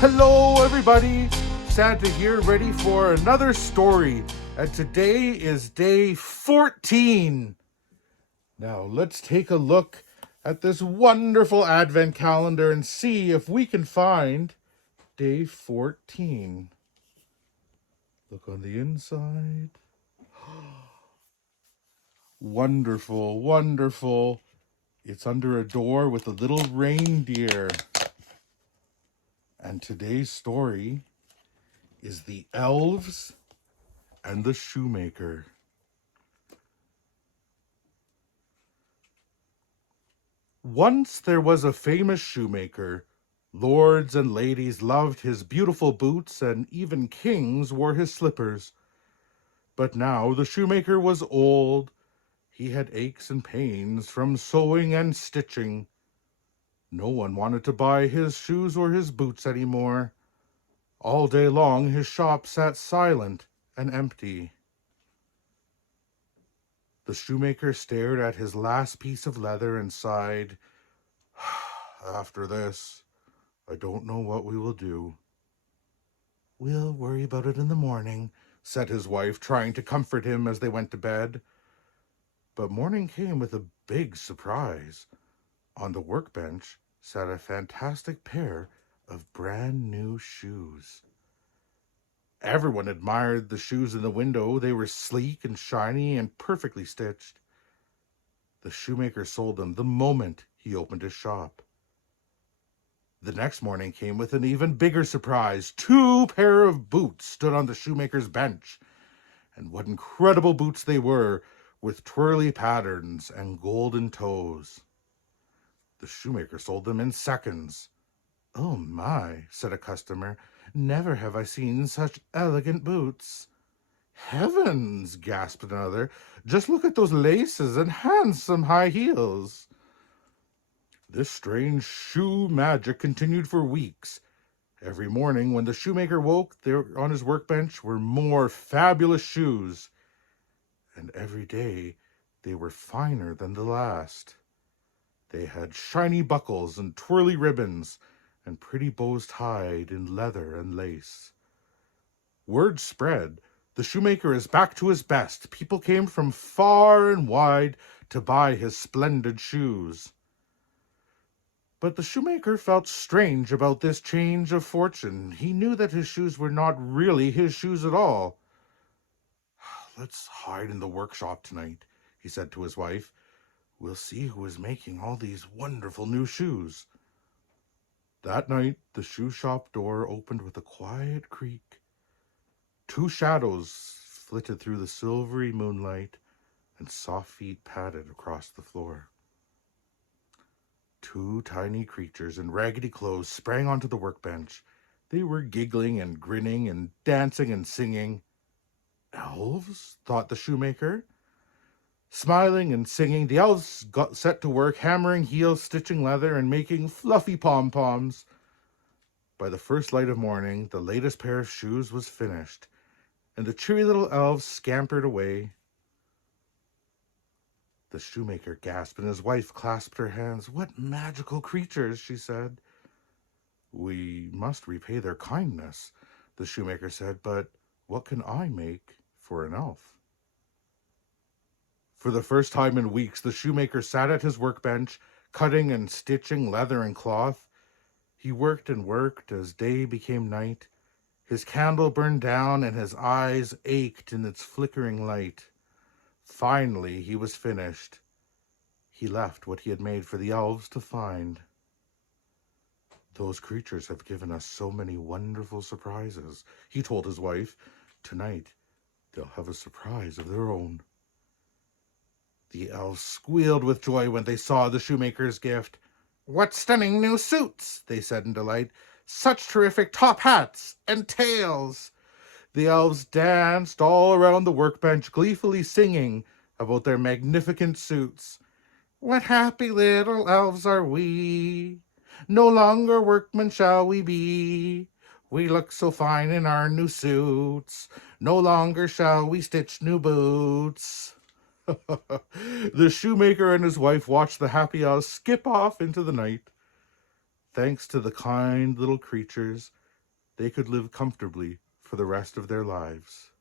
Hello, everybody. Santa here, ready for another story. And today is day 14. Now, let's take a look at this wonderful advent calendar and see if we can find day 14. Look on the inside. Wonderful, wonderful. It's under a door with a little reindeer. And today's story is the elves and the shoemaker. Once there was a famous shoemaker. Lords and ladies loved his beautiful boots, and even kings wore his slippers. But now the shoemaker was old. He had aches and pains from sewing and stitching. No one wanted to buy his shoes or his boots any more. All day long his shop sat silent and empty. The shoemaker stared at his last piece of leather and sighed, "After this, I don't know what we will do." "We'll worry about it in the morning," said his wife, trying to comfort him as they went to bed. But morning came with a big surprise. On the workbench sat a fantastic pair of brand new shoes. Everyone admired the shoes in the window. They were sleek and shiny and perfectly stitched. The shoemaker sold them the moment he opened his shop. The next morning came with an even bigger surprise. 2 pair of boots stood on the shoemaker's bench. And what incredible boots they were, with twirly patterns and golden toes. The shoemaker sold them in seconds. "Oh my," said a customer, "never have I seen such elegant boots." "Heavens," gasped another, "just look at those laces and handsome high heels." This strange shoe magic continued for weeks. Every morning when the shoemaker woke, there on his workbench were more fabulous shoes. And every day they were finer than the last. They had shiny buckles and twirly ribbons, and pretty bows tied in leather and lace. Word spread, "The shoemaker is back to his best." People came from far and wide to buy his splendid shoes. But the shoemaker felt strange about this change of fortune. He knew that his shoes were not really his shoes at all. "Let's hide in the workshop tonight," he said to his wife. "We'll see who is making all these wonderful new shoes." That night, the shoe shop door opened with a quiet creak. 2 shadows flitted through the silvery moonlight, and soft feet padded across the floor. 2 tiny creatures in raggedy clothes sprang onto the workbench. They were giggling and grinning and dancing and singing. "Elves?" thought the shoemaker. Smiling and singing, the elves got set to work, hammering heels, stitching leather, and making fluffy pom-poms. By the first light of morning, the latest pair of shoes was finished, and the cheery little elves scampered away. The shoemaker gasped, and his wife clasped her hands. "What magical creatures," she said. "We must repay their kindness," the shoemaker said, "but what can I make for an elf?" For the first time in weeks, the shoemaker sat at his workbench, cutting and stitching leather and cloth. He worked and worked as day became night. His candle burned down, and his eyes ached in its flickering light. Finally, he was finished. He left what he had made for the elves to find. "Those creatures have given us so many wonderful surprises," he told his wife. "Tonight, they'll have a surprise of their own." The elves squealed with joy when they saw the shoemaker's gift. "What stunning new suits," they said in delight. "Such terrific top hats and tails." The elves danced all around the workbench, gleefully singing about their magnificent suits. "What happy little elves are we! No longer workmen shall we be. We look so fine in our new suits. No longer shall we stitch new boots." The shoemaker and his wife watched the happy elves skip off into the night. Thanks to the kind little creatures, they could live comfortably for the rest of their lives.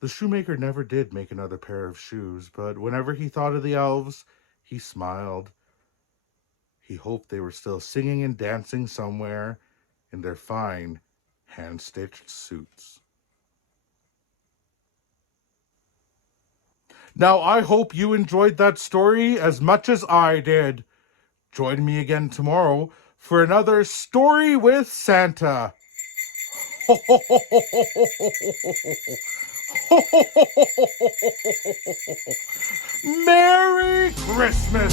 The shoemaker never did make another pair of shoes, but whenever he thought of the elves, he smiled. He hoped they were still singing and dancing somewhere in their fine, hand-stitched suits. Now, I hope you enjoyed that story as much as I did. Join me again tomorrow for another Story with Santa. Merry Christmas!